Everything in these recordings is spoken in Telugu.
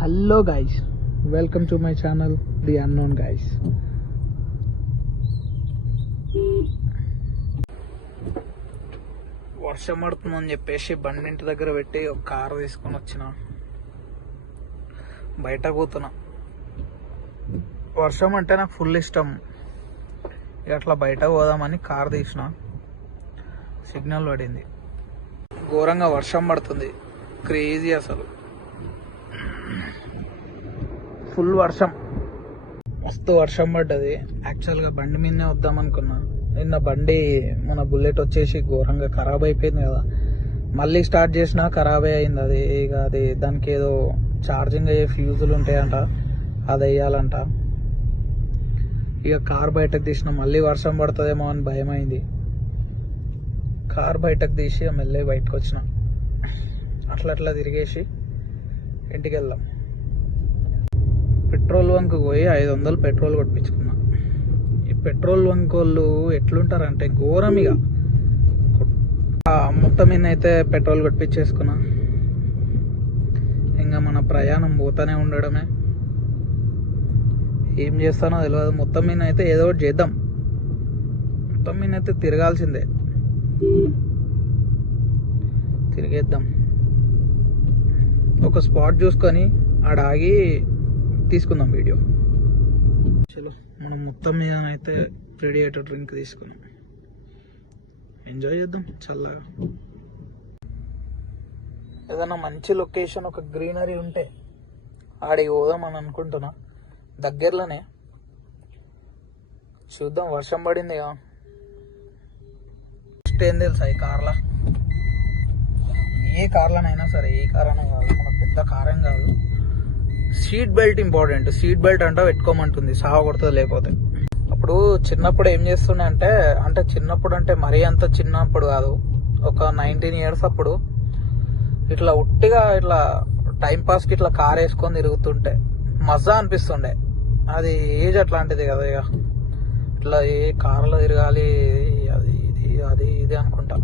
Hello guys, welcome to my channel the unknown guys. వర్షం పడుతుందని చెప్పేసి బండి ఇంటి దగ్గర పెట్టి ఒక కారు తీసుకొని వచ్చిన బయట పోతున్నా. వర్షం అంటే నాకు ఫుల్ ఇష్టం. ఇక అట్లా బయట పోదామని కారు తీసిన. సిగ్నల్ పడింది. ఘోరంగా వర్షం పడుతుంది, క్రేజీ అసలు. ఫుల్ వర్షం, మస్తు వర్షం పడ్డది. యాక్చువల్గా బండి మీదనే వద్దాం అనుకున్నా. నిన్న బండి మన బుల్లెట్ వచ్చేసి ఘోరంగా ఖరాబ్ అయిపోయింది కదా. మళ్ళీ స్టార్ట్ చేసినా ఖరాబే అయింది అది. ఇక అది దానికి ఏదో ఛార్జింగ్ అయ్యే ఫ్యూజులు ఉంటాయంట, అది వేయాలంట. ఇక కార్ బయటకు తీసిన. మళ్ళీ వర్షం పడుతుందేమో అని భయం అయింది. కార్ బయటకు తీసి మెల్లగా బయటకు వచ్చిన. అట్లా తిరిగేసి ఇంటికి వెళ్దాం. పెట్రోల్ బంక్ పోయి 500 పెట్రోల్ కొట్టించుకున్నా. ఈ పెట్రోల్ బంక్ వాళ్ళు ఎట్లుంటారంటే ఘోరం. ఇక మొత్తం అయితే పెట్రోల్ కొట్టించేసుకున్నా. ఇంకా మన ప్రయాణం పోతానే ఉండడమే. ఏం చేస్తానో తెలియదు. మొత్తం మీద అయితే ఏదో ఒకటి చేద్దాం. మొత్తం మీద అయితే తిరగాల్సిందే, తిరిగేద్దాం. ఒక స్పాట్ చూసుకొని ఆడ ఆగి తీసుకుందాం వీడియో. చలో, మనం మొత్తం మీద అయితే ప్రిడియేటర్ డ్రింక్ తీసుకున్నాం. ఎంజాయ్ చేద్దాం చల్లగా. ఏదైనా మంచి లొకేషన్, ఒక గ్రీనరీ ఉంటే ఆడికి పోదాం అని అనుకుంటున్నా. దగ్గరలోనే చూద్దాం. వర్షం పడింది కదా. ఫస్ట్ ఏం తెలుసా, ఈ కార్లా, ఏ కార్లనైనా సరే, ఏ కార్ అనే కాదు, మన పెద్ద కార్ ఏం కాదు, seat belt important. Seat belt అంటా పెట్టుకోమంటుంది, సావ కొడుతుంది లేకపోతే. అప్పుడు చిన్నప్పుడు ఏం చేస్తుండే అంటే చిన్నప్పుడు అంటే మరీ అంత చిన్నప్పుడు కాదు, ఒక 19 years అప్పుడు ఇట్లా ఉట్టిగా ఇట్లా టైం పాస్కి ఇట్లా కార్ వేసుకొని తిరుగుతుంటే మజా అనిపిస్తుండే. అది ఏజ్ అట్లాంటిది కదా. ఇక ఇట్లా ఏ కార్లో తిరగాలి, అది ఇది అనుకుంటా.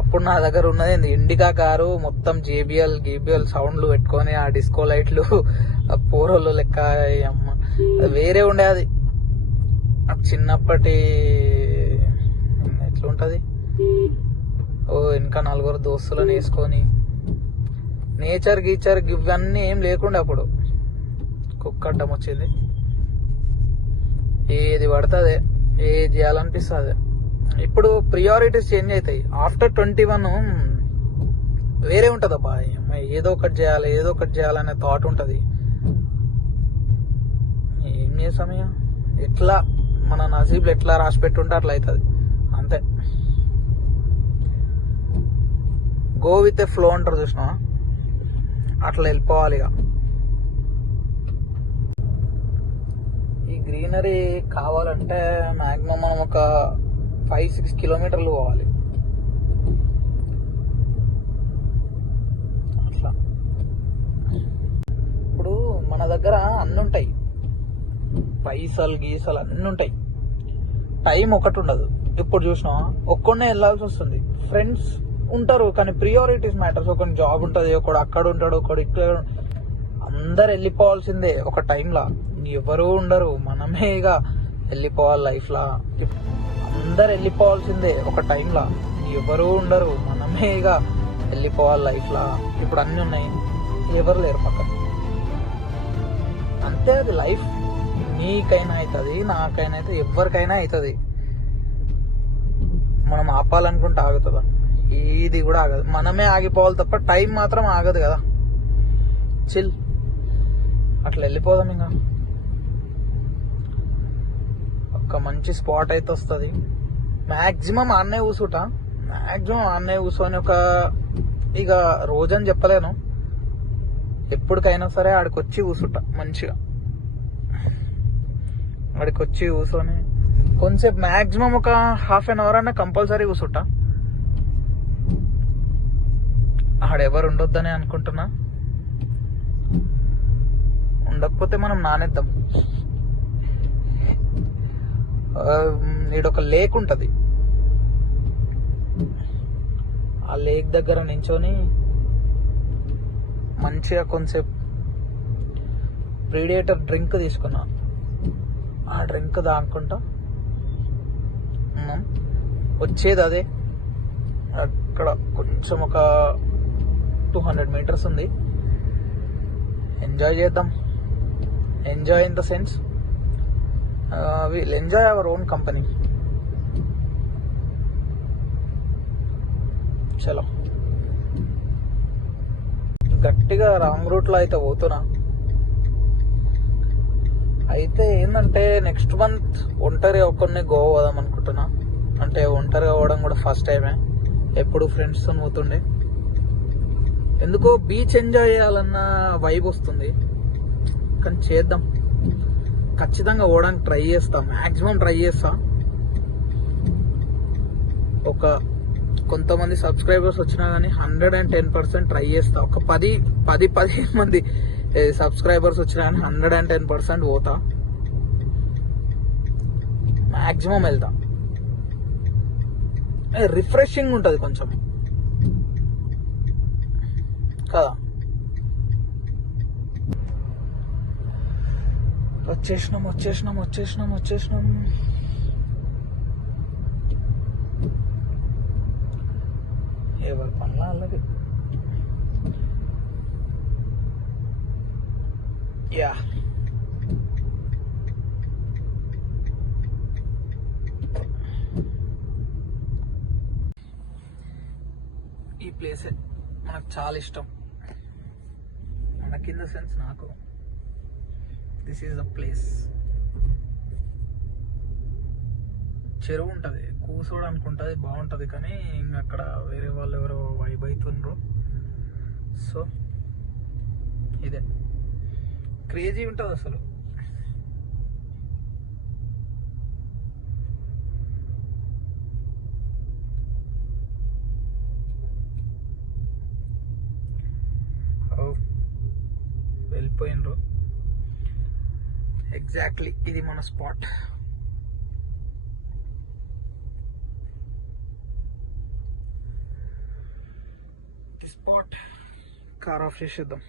అప్పుడు నా దగ్గర ఉన్నది ఇండికా కారు, మొత్తం జేబిఎల్ సౌండ్లు పెట్టుకొని, ఆ డిస్కో లైట్లు, ఆ పోరోళ్ళు లెక్క. అమ్మ, అది వేరే ఉండే. అది చిన్నప్పటి ఎట్లుంటది. ఇంకా 4 దోస్తులను వేసుకొని, నేచర్ గీచర్ ఇవన్నీ ఏం లేకుండే అప్పుడు. కుక్కడ్డం వచ్చింది, ఏది పడుతుంది, ఏది చేయాలనిపిస్తుంది. ఇప్పుడు ప్రియారిటీస్ చేంజ్ అవుతాయి. ఆఫ్టర్ 21 వేరే ఉంటుంది అబ్బా. ఏదో ఒకటి చేయాలనే థాట్ ఉంటుంది. ఏం చేసాం ఇక, ఎట్లా మన నసీబులు ఎట్లా రాసి పెట్టుంటే అట్లా అవుతుంది అంతే. గో విత్ ఎ ఫ్లో అంటారు చూసినా, అట్లా వెళ్ళిపోవాలి. ఇక ఈ గ్రీనరీ కావాలంటే మాక్సిమం మనం ఒక 5-6 kilometers పోవాలి. అట్లా ఇప్పుడు మన దగ్గర అన్నీ ఉంటాయి, పైసలు గీసలు అన్నీ ఉంటాయి, టైం ఒకటి ఉండదు. ఇప్పుడు చూసినా ఒక్కడే వెళ్ళాల్సి వస్తుంది. ఫ్రెండ్స్ ఉంటారు కానీ ప్రియారిటీస్ మ్యాటర్స్. ఒకటి జాబ్ ఉంటుంది, ఒకడు అక్కడ ఉంటాడు, ఒకడు ఇక్కడ. అందరు వెళ్ళిపోవాల్సిందే ఒక టైంలో. ఎవరు ఉండరు, మనమే ఇక వెళ్ళిపోవాలి లైఫ్లో. అందరు వెళ్ళిపోవాల్సిందే ఒక టైంలో, ఎవరు ఉండరు, మనమే ఇక వెళ్ళిపోవాలి లైఫ్లో. ఇప్పుడు అన్నీ ఉన్నాయి, ఎవరు లేరు పక్కన. అంతే, అది లైఫ్. నీకైనా అవుతుంది, నాకైనా అవుతుంది, ఎవరికైనా అవుతుంది. మనం ఆపాలనుకుంటే ఆగుతుందా? ఏది కూడా ఆగదు. మనమే ఆగిపోవాలి తప్ప టైం మాత్రం ఆగదు కదా. చిల్, అట్లా వెళ్ళిపోదాం. ఇంకా ఒక మంచి స్పాట్ అయితే వస్తుంది. మ్యాక్సిమం ఆన్నే కూర్చొని ఒక, ఇక రోజని చెప్పలేను, ఎప్పటికైనా సరే ఆడికి వచ్చి కూర్చుంటా. మంచిగా ఆడికి వచ్చి కూర్చొని కొంచెంసేపు, మ్యాక్సిమం ఒక 1/2 hour అన్నా కంపల్సరీ కూర్చుంటా. ఆడెవరు ఉండొద్దని అనుకుంటున్నా. ఉండకపోతే మనం నానేద్దాం. ఈడొక లేక్ ఉంటుంది, ఆ లేక్ దగ్గర నించొని మంచిగా కొంచెంసేపు ప్రీడేటర్ డ్రింక్ తీసుకున్నా. ఆ డ్రింక్ తాగుకుంటా ఉన్నాం. వచ్చేది అదే, అక్కడ కొంచెం ఒక 200 మీటర్స్ ఉంది. ఎంజాయ్ చేద్దాం. Enjoy in the sense will enjoy our own company. చలో, గట్టిగా రాంగ్ రూట్లో అయితే పోతున్నా. అయితే ఏంటంటే నెక్స్ట్ మంత్ ఒంటరిగా ఒక్కరిని గోవా పోదాం అనుకుంటున్నా. అంటే ఒంటరిగా పోవడం కూడా ఫస్ట్ టైమే. ఎప్పుడు ఫ్రెండ్స్తో పోతుండే. ఎందుకో బీచ్ ఎంజాయ్ చేయాలన్న వైబ్ వస్తుంది. కానీ చేద్దాం, ఖచ్చితంగా పోవడానికి ట్రై చేస్తా. మ్యాక్సిమం ట్రై చేస్తా. ఒక కొంతమంది సబ్స్క్రైబర్స్ వచ్చినా కానీ 110% ట్రై చేస్తా. ఒక 10 మంది సబ్స్క్రైబర్స్ వచ్చినా కానీ 110% పోతా. మ్యాక్సిమం వెళ్తా. రిఫ్రెషింగ్ ఉంటుంది కొంచెం కదా. వచ్చేసినాం. ఎవరి పనులా అలాగే. యా, ఈ ప్లేసే మనకు చాలా ఇష్టం. మనకి ఇన్ ద సెన్స్ నాకు దిస్ ఈజ్ ద ప్లేస్. చెరువు ఉంటుంది, కూర్చోడానికి ఉంటుంది, బాగుంటుంది. కానీ ఇంకా అక్కడ వేరే వాళ్ళు ఎవరో వైబ్ అవుతుండ్రు. సో ఇదే క్రేజీ ఉంటుంది అసలు. వెళ్ళిపోయినరు. ఎగ్జాక్ట్లీ ఇది మన స్పాట్. కార్ ఆఫ్ చేసేద్దాం.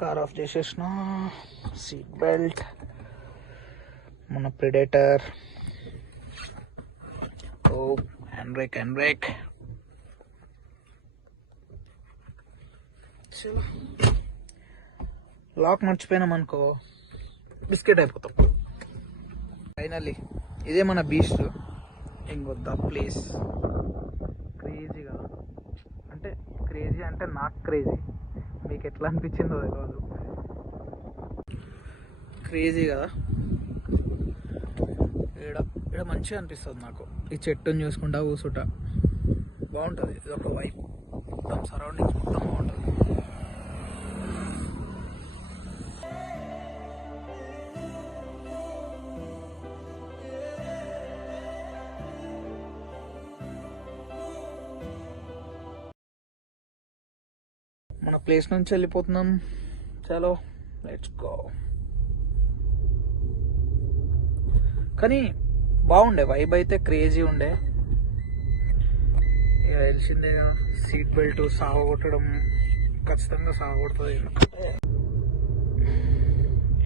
కార్ ఆఫ్ చేసేసిన. సీట్ బెల్ట్, మన ప్రెడేటర్, హ్యాండ్ బ్రేక్. లాక్ మర్చిపోయినాం అనుకో, బిస్కెట్ అయిపోతాం. ఫైనల్లీ ఇదే మన బీచ్. ఇంకొద్దా ప్లేస్. క్రేజీగా అంటే క్రేజీ అంటే నాకు క్రేజీ, మీకు ఎట్లా అనిపించిందో తెలియదు. క్రేజీ కదా. ఇక్కడ మంచిగా అనిపిస్తుంది నాకు. ఈ చెట్టుని చూసుకుంటా కూర్చుంటా బాగుంటుంది. ఇది ఒక వైబ్. మొత్తం సరౌండింగ్స్ మొత్తం బాగుంటుంది. మన ప్లేస్ నుంచి వెళ్ళిపోతున్నాం. చలో లెట్స్ గో. కానీ బాగుండే వైబ్ అయితే, క్రేజీ ఉండే. ఇక తెలిసిందే కదా, సీట్ బెల్ట్ సాగొట్టడం ఖచ్చితంగా సాగొడుతుంది.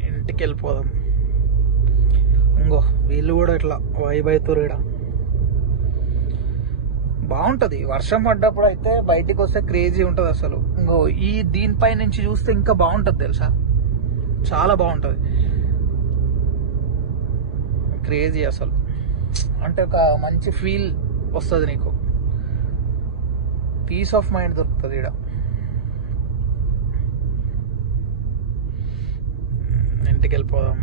ఇంటికి వెళ్ళిపోదాం. ఇంకో వీళ్ళు కూడా ఇట్లా వైబ్ అవుతారు. ఇక్కడ బాగుంటది. వర్షం పడ్డప్పుడు అయితే బయటికి వస్తే క్రేజీ ఉంటది అసలు. ఇంకో దీనిపై నుంచి చూస్తే ఇంకా బాగుంటది తెలుసా, చాలా బాగుంటది. క్రేజీ అసలు. అంటే ఒక మంచి ఫీల్ వస్తుంది నీకు, పీస్ ఆఫ్ మైండ్ దొరుకుతుంది ఇక్కడ. ఇంటికి వెళ్ళిపోదాం.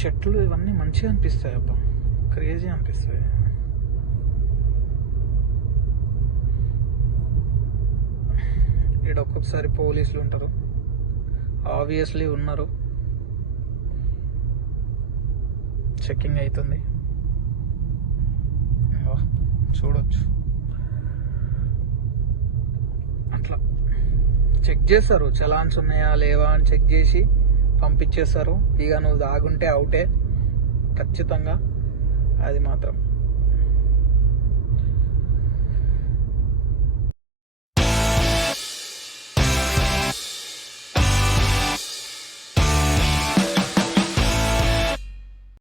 చెట్లు ఇవన్నీ మంచిగా అనిపిస్తాయి అబ్బా, క్రేజీ అనిపిస్తాయి. ఇక్కడ ఒక్కొక్కసారి పోలీసులు ఉంటారు, ఆబ్వియస్లీ ఉన్నారు. చెకింగ్ అవుతుంది, చూడొచ్చు. అట్లా చెక్ చేస్తారు, చలాన్స్ ఉన్నాయా లేవా అని చెక్ చేసి పంపించేస్తారు. ఇక నువ్వు దాగుంటే అవుటే ఖచ్చితంగా, అది మాత్రం.